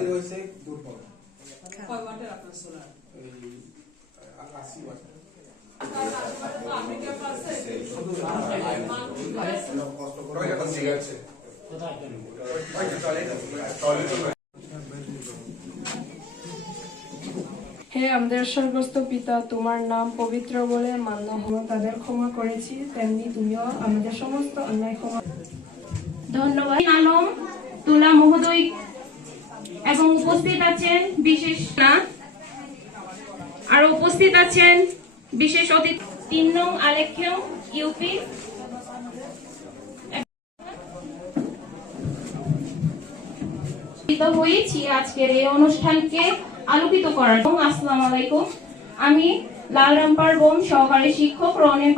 এর হইছে দূর পাবে কয় ওয়াটের আপনার সোলার এই 80 ওয়াট আপনি কে পারছে শুধু কষ্ট করে এটা ঠিক আছে কোথায় কেন ওই টয়লেট হে আমাদের স্বর্গস্থ পিতা, তোমার নাম পবিত্র বলে মান্য হলো, তাদের ক্ষমা করেছি, তেমনি তুমিও আমাদের সমস্ত অন্যায় ক্ষমা। ধন্যবাদ আলম তুলা মহোদয় এবং উপস্থিত আছেন বিশেষ আর উপস্থিত আছেন বিশেষ অতিথি ৩ নং আলেখ্য ইউপি হয়েছি আজকের এই অনুষ্ঠানকে আলোকিত করার জন্য। আসসালামু আলাইকুম, আমি লাল রামপার বোম সহকারী শিক্ষক রনে।